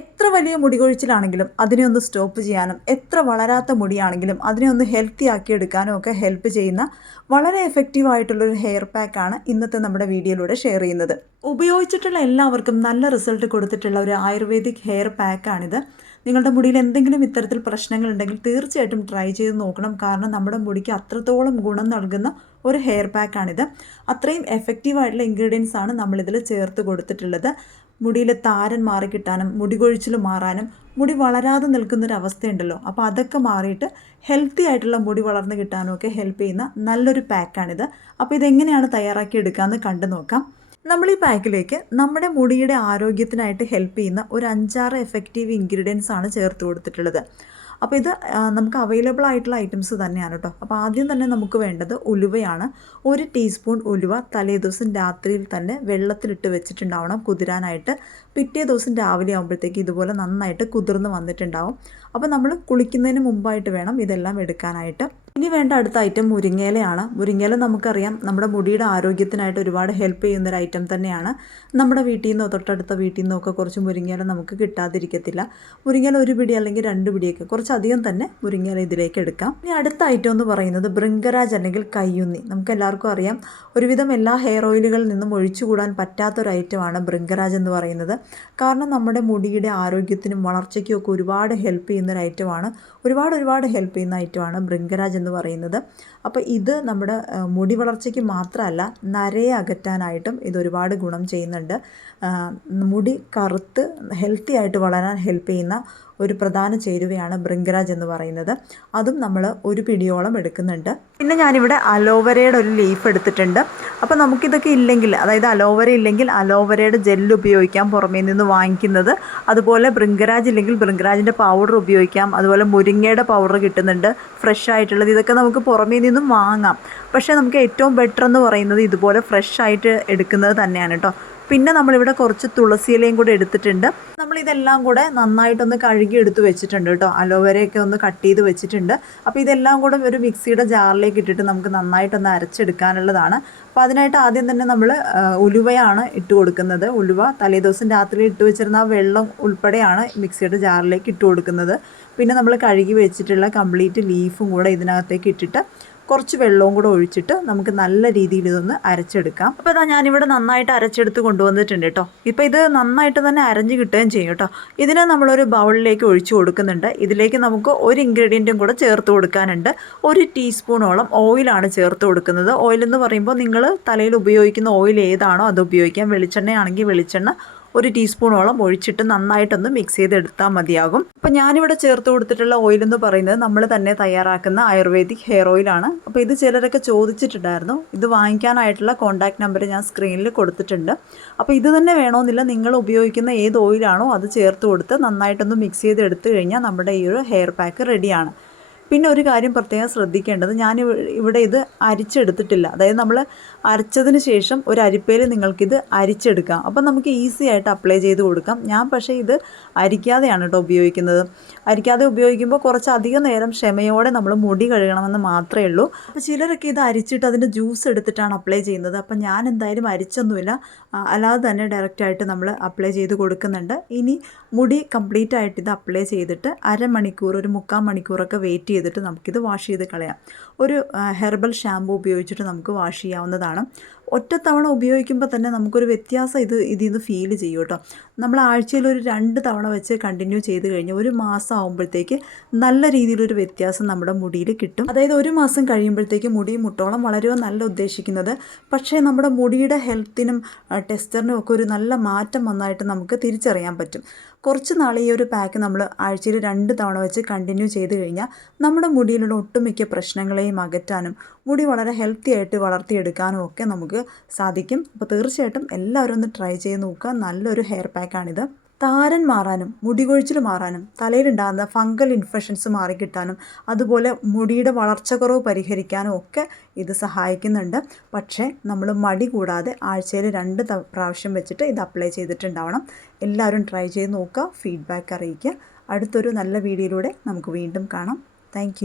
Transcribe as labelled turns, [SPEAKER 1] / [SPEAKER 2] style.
[SPEAKER 1] എത്ര വലിയ മുടികൊഴിച്ചിലാണെങ്കിലും അതിനെ ഒന്ന് സ്റ്റോപ്പ് ചെയ്യാനും എത്ര വളരാത്ത മുടിയാണെങ്കിലും അതിനെ ഒന്ന് ഹെൽത്തി ആക്കി എടുക്കാനും ഒക്കെ ഹെൽപ്പ് ചെയ്യുന്ന വളരെ എഫക്റ്റീവ് ആയിട്ടുള്ളൊരു ഹെയർ പാക്കാണ് ഇന്നത്തെ നമ്മുടെ വീഡിയോയിലൂടെ ഷെയർ ചെയ്യുന്നത്. ഉപയോഗിച്ചിട്ടുള്ള എല്ലാവർക്കും നല്ല റിസൾട്ട് കൊടുത്തിട്ടുള്ള ഒരു ആയുർവേദിക് ഹെയർ പാക്കാണിത് നിങ്ങളുടെ മുടിയിൽ എന്തെങ്കിലും ഇത്തരത്തിൽ പ്രശ്നങ്ങളുണ്ടെങ്കിൽ തീർച്ചയായിട്ടും ട്രൈ ചെയ്ത് നോക്കണം. കാരണം നമ്മുടെ മുടിക്ക് അത്രത്തോളം ഗുണം നൽകുന്ന ഒരു ഹെയർ പാക്കാണിത് അത്രയും എഫക്റ്റീവ് ആയിട്ടുള്ള ഇൻഗ്രീഡിയൻസ് ആണ് നമ്മളിതിൽ ചേർത്ത് കൊടുത്തിട്ടുള്ളത്. മുടിയിലെ താരൻ മാറിക്കിട്ടാനും മുടി കൊഴിച്ചിൽ മാറാനും മുടി വളരാതെ നിൽക്കുന്നൊരവസ്ഥയുണ്ടല്ലോ അപ്പോൾ അതൊക്കെ മാറിയിട്ട് ഹെൽത്തി ആയിട്ടുള്ള മുടി വളർന്നു കിട്ടാനും ഒക്കെ ഹെൽപ്പ് ചെയ്യുന്ന നല്ലൊരു പാക്കാണിത് അപ്പോൾ ഇതെങ്ങനെയാണ് തയ്യാറാക്കി എടുക്കാമെന്ന് കണ്ടു നോക്കാം. നമ്മൾ ഈ പാക്കിലേക്ക് നമ്മുടെ മുടിയുടെ ആരോഗ്യത്തിനായിട്ട് ഹെൽപ്പ് ചെയ്യുന്ന ഒരു അഞ്ചാറ് എഫക്റ്റീവ് ഇൻഗ്രീഡിയൻസ് ആണ് ചേർത്ത് കൊടുത്തിട്ടുള്ളത്. അപ്പോൾ ഇത് നമുക്ക് അവൈലബിൾ ആയിട്ടുള്ള ഐറ്റംസ് തന്നെയാണ് കേട്ടോ അപ്പോൾ ആദ്യം തന്നെ നമുക്ക് വേണ്ടത് ഉലുവയാണ്. ഒരു ടീസ്പൂൺ ഉലുവ തലേ ദിവസം രാത്രിയിൽ തന്നെ വെള്ളത്തിലിട്ട് വെച്ചിട്ടുണ്ടാവണം കുതിരാനായിട്ട്. പിറ്റേ ദിവസം രാവിലെ ആകുമ്പോഴത്തേക്ക് ഇതുപോലെ നന്നായിട്ട് കുതിർന്ന് വന്നിട്ടുണ്ടാവും. അപ്പോൾ നമ്മൾ കുളിക്കുന്നതിന് മുമ്പായിട്ട് വേണം ഇതെല്ലാം എടുക്കാനായിട്ട്. ഇനി വേണ്ട അടുത്ത ഐറ്റം മുരിങ്ങയിലയാണ്. മുരിങ്ങയില നമുക്കറിയാം നമ്മുടെ മുടിയുടെ ആരോഗ്യത്തിനായിട്ട് ഒരുപാട് ഹെൽപ്പ് ചെയ്യുന്ന ഒരു ഐറ്റം തന്നെയാണ്. നമ്മുടെ വീട്ടിൽ നിന്നോ തൊട്ടടുത്ത വീട്ടിൽ നിന്നോ ഒക്കെ കുറച്ച് മുരിങ്ങയില നമുക്ക് കിട്ടാതിരിക്കത്തില്ല. മുരിങ്ങയില ഒരു പിടി അല്ലെങ്കിൽ രണ്ട് പിടിയൊക്കെ കുറച്ചധികം തന്നെ മുരിങ്ങയില ഇതിലേക്ക് എടുക്കാം. ഇനി അടുത്ത ഐറ്റം എന്ന് പറയുന്നത് ബൃങ്കരാജ് അല്ലെങ്കിൽ കയ്യുന്നി. നമുക്ക് എല്ലാവർക്കും അറിയാം ഒരുവിധം എല്ലാ ഹെയർ ഓയിലുകളിൽ നിന്നും ഒഴിച്ചുകൂടാൻ പറ്റാത്തൊരു ഐറ്റമാണ് ബൃങ്കരാജ് എന്ന് പറയുന്നത്. കാരണം നമ്മുടെ മുടിയുടെ ആരോഗ്യത്തിനും വളർച്ചയ്ക്കും ഒക്കെ ഒരുപാട് ഹെൽപ്പ് ചെയ്യുന്ന ഒരു ഐറ്റമാണ് ഒരുപാട് ഒരുപാട് ഹെൽപ്പ് ചെയ്യുന്ന ഐറ്റമാണ് ബൃങ്കരാജ് എന്ന് പറയുന്നത്. അപ്പോൾ ഇത് നമ്മുടെ മുടി വളർച്ചയ്ക്ക് മാത്രമല്ല നരയെ അകറ്റാനായിട്ടും ഇത് ഒരുപാട് ഗുണം ചെയ്യുന്നുണ്ട്. മുടി കറുത്ത് ഹെൽത്തി ആയിട്ട് വളരാൻ ഹെൽപ്പ് ചെയ്യുന്ന ഒരു പ്രധാന ചേരുവയാണ് ബൃങ്കരാജ് എന്ന് പറയുന്നത്. അതും നമ്മൾ ഒരു പിടിയോളം എടുക്കുന്നുണ്ട്. പിന്നെ ഞാനിവിടെ അലോവരയുടെ ഒരു ലീഫ് എടുത്തിട്ടുണ്ട്. അപ്പോൾ നമുക്കിതൊക്കെ ഇല്ലെങ്കിൽ അതായത് അലോവര ഇല്ലെങ്കിൽ അലോവരയുടെ ജെല്ല് ഉപയോഗിക്കാം പുറമേ നിന്ന് വാങ്ങിക്കുന്നത്. അതുപോലെ ബൃങ്കരാജ് ഇല്ലെങ്കിൽ ബൃങ്കരാജിന്റെ പൗഡർ ഉപയോഗിക്കാം. അതുപോലെ മുരിങ്ങയുടെ പൗഡർ കിട്ടുന്നുണ്ട്. ഫ്രഷ് ആയിട്ടുള്ളത് ഇതൊക്കെ നമുക്ക് പുറമേ നിന്നും വാങ്ങാം. പക്ഷേ നമുക്ക് ഏറ്റവും ബെറ്റർ എന്ന് പറയുന്നത് ഇതുപോലെ ഫ്രഷ് ആയിട്ട് എടുക്കുന്നത് തന്നെയാണ് കേട്ടോ. പിന്നെ നമ്മളിവിടെ കുറച്ച് തുളസിയിലയും കൂടെ എടുത്തിട്ടുണ്ട്. നമ്മളിതെല്ലാം കൂടെ നന്നായിട്ടൊന്ന് കഴുകി എടുത്ത് വെച്ചിട്ടുണ്ട് കേട്ടോ. അലോവേരയൊക്കെ ഒന്ന് കട്ട് ചെയ്ത് വെച്ചിട്ടുണ്ട്. അപ്പോൾ ഇതെല്ലാം കൂടെ ഒരു മിക്സിയുടെ ജാറിലേക്ക് ഇട്ടിട്ട് നമുക്ക് നന്നായിട്ടൊന്ന് അരച്ചെടുക്കാനുള്ളതാണ്. അപ്പോൾ അതിനായിട്ട് ആദ്യം തന്നെ നമ്മൾ ഉലുവയാണ് ഇട്ട് കൊടുക്കുന്നത്. ഉലുവ തലേദിവസം രാത്രി ഇട്ട് വെച്ചിരുന്ന ആ വെള്ളം ഉൾപ്പെടെയാണ് മിക്സിയുടെ ജാറിലേക്ക് ഇട്ട് കൊടുക്കുന്നത്. പിന്നെ നമ്മൾ കഴുകി വെച്ചിട്ടുള്ള കംപ്ലീറ്റ് ലീഫും കൂടെ ഇതിനകത്തേക്ക് ഇട്ടിട്ട് കുറച്ച് വെള്ളവും കൂടെ ഒഴിച്ചിട്ട് നമുക്ക് നല്ല രീതിയിൽ ഇതൊന്ന് അരച്ചെടുക്കാം. അപ്പോൾ ഇതാ ഞാനിവിടെ നന്നായിട്ട് അരച്ചെടുത്ത് കൊണ്ടുവന്നിട്ടുണ്ട് കേട്ടോ. ഇപ്പോൾ ഇത് നന്നായിട്ട് തന്നെ അരഞ്ഞ് കിട്ടുകയും ചെയ്യും കേട്ടോ. ഇതിനെ നമ്മളൊരു ബൗളിലേക്ക് ഒഴിച്ചു കൊടുക്കുന്നുണ്ട്. ഇതിലേക്ക് നമുക്ക് ഒരു ഇൻഗ്രീഡിയന്റും കൂടെ ചേർത്ത് കൊടുക്കാനുണ്ട്. ഒരു ടീസ്പൂണോളം ഓയിലാണ് ചേർത്ത് കൊടുക്കുന്നത്. ഓയിൽ എന്ന് പറയുമ്പോൾ നിങ്ങൾ തലയിൽ ഉപയോഗിക്കുന്ന ഓയിൽ ഏതാണോ അത് ഉപയോഗിക്കാം. വെളിച്ചെണ്ണയാണെങ്കിൽ വെളിച്ചെണ്ണ ഒരു ടീസ്പൂണോളം ഒഴിച്ചിട്ട് നന്നായിട്ടൊന്ന് മിക്സ് ചെയ്തെടുത്താൽ മതിയാകും. അപ്പോൾ ഞാനിവിടെ ചേർത്ത് കൊടുത്തിട്ടുള്ള ഓയിൽ എന്ന് പറയുന്നത് നമ്മൾ തന്നെ തയ്യാറാക്കുന്ന ആയുർവേദിക് ഹെയർ ഓയിലാണ് അപ്പോൾ ഇത് ചിലരൊക്കെ ചോദിച്ചിട്ടുണ്ടായിരുന്നു. ഇത് വാങ്ങിക്കാനായിട്ടുള്ള കോൺടാക്ട് നമ്പർ ഞാൻ സ്ക്രീനിൽ കൊടുത്തിട്ടുണ്ട്. അപ്പോൾ ഇത് തന്നെ വേണമെന്നില്ല നിങ്ങൾ ഉപയോഗിക്കുന്ന ഏത് ഓയിലാണോ അത് ചേർത്ത് കൊടുത്ത് നന്നായിട്ടൊന്ന് മിക്സ് ചെയ്ത് എടുത്തു കഴിഞ്ഞാൽ നമ്മുടെ ഈ ഒരു ഹെയർ പാക്ക് റെഡിയാണ് പിന്നെ ഒരു കാര്യം പ്രത്യേകം ശ്രദ്ധിക്കേണ്ടത് ഞാൻ ഇവിടെ ഇത് അരിച്ചെടുത്തിട്ടില്ല. അതായത് നമ്മൾ അരച്ചതിന് ശേഷം ഒരു അരിപ്പയിൽ നിങ്ങൾക്കിത് അരിച്ചെടുക്കാം. അപ്പം നമുക്ക് ഈസി ആയിട്ട് അപ്ലൈ ചെയ്ത് കൊടുക്കാം. ഞാൻ പക്ഷേ ഇത് അരിക്കാതെയാണ് കേട്ടോ ഉപയോഗിക്കുന്നത്. അരിക്കാതെ ഉപയോഗിക്കുമ്പോൾ കുറച്ച് അധികം നേരം ക്ഷമയോടെ നമ്മൾ മുടി കഴുകണമെന്ന് മാത്രമേ ഉള്ളൂ. അപ്പോൾ ചിലരൊക്കെ ഇത് അരിച്ചിട്ട് അതിന്റെ ജ്യൂസ് എടുത്തിട്ടാണ് അപ്ലൈ ചെയ്യുന്നത്. അപ്പം ഞാൻ എന്തായാലും അരിച്ചൊന്നുമില്ല. അല്ലാതെ തന്നെ ഡയറക്റ്റായിട്ട് നമ്മൾ അപ്ലൈ ചെയ്ത് കൊടുക്കുന്നുണ്ട്. ഇനി മുടി കംപ്ലീറ്റ് ആയിട്ട് ഇത് അപ്ലൈ ചെയ്തിട്ട് അരമണിക്കൂർ ഒരു മുക്കാൽ മണിക്കൂറൊക്കെ വെയിറ്റ് ചെയ്തിട്ട് നമുക്കിത് വാഷ് ചെയ്ത് കളയാം. ഒരു ഹെർബൽ ഷാമ്പു ഉപയോഗിച്ചിട്ട് നമുക്ക് വാഷ് ചെയ്യാവുന്നതാണ്. ഒറ്റത്തവണ ഉപയോഗിക്കുമ്പോൾ തന്നെ നമുക്കൊരു വ്യത്യാസം ഇത് ഇതിൽ നിന്ന് ഫീൽ ചെയ്യും കേട്ടോ നമ്മൾ ആഴ്ചയിൽ ഒരു രണ്ട് തവണ വെച്ച് കണ്ടിന്യൂ ചെയ്ത് കഴിഞ്ഞാൽ ഒരു മാസം ആകുമ്പോഴത്തേക്ക് നല്ല രീതിയിലൊരു വ്യത്യാസം നമ്മുടെ മുടിയിൽ കിട്ടും. അതായത് ഒരു മാസം കഴിയുമ്പോഴത്തേക്ക് മുടി മുട്ടോളം വളരുമെന്നല്ല ഉദ്ദേശിക്കുന്നത്. പക്ഷേ നമ്മുടെ മുടിയുടെ ഹെൽത്തിനും ടെസ്റ്ററിനും ഒക്കെ ഒരു നല്ല മാറ്റം വന്നായിട്ട് നമുക്ക് തിരിച്ചറിയാൻ പറ്റും. കുറച്ച് നാൾ ഈ ഒരു പാക്ക് നമ്മൾ ആഴ്ചയിൽ രണ്ട് തവണ വെച്ച് കണ്ടിന്യൂ ചെയ്ത് കഴിഞ്ഞാൽ നമ്മുടെ മുടിയിലുള്ള ഒട്ടുമിക്ക പ്രശ്നങ്ങളെയും അകറ്റാനും മുടി വളരെ ഹെൽത്തി ആയിട്ട് വളർത്തിയെടുക്കാനും ഒക്കെ നമുക്ക് സാധിക്കും. അപ്പോൾ തീർച്ചയായിട്ടും എല്ലാവരും ഒന്ന് ട്രൈ ചെയ്ത് നോക്കുക. നല്ലൊരു ഹെയർ പാക്കാണിത് താരൻ മാറാനും മുടികൊഴിച്ചിൽ മാറാനും തലയിലുണ്ടാകുന്ന ഫംഗൽ ഇൻഫെക്ഷൻസ് മാറിക്കിട്ടാനും അതുപോലെ മുടിയുടെ വളർച്ചക്കുറവ് പരിഹരിക്കാനും ഒക്കെ ഇത് സഹായിക്കുന്നുണ്ട്. പക്ഷേ നമ്മൾ മടി കൂടാതെ ആഴ്ചയിൽ രണ്ട് പ്രാവശ്യം വെച്ചിട്ട് ഇത് അപ്ലൈ ചെയ്തിട്ടുണ്ടാവണം. എല്ലാവരും ട്രൈ ചെയ്ത് നോക്കുക ഫീഡ്ബാക്ക് അറിയിക്കുക. അടുത്തൊരു നല്ല വീഡിയോയിലൂടെ നമുക്ക് വീണ്ടും കാണാം. താങ്ക്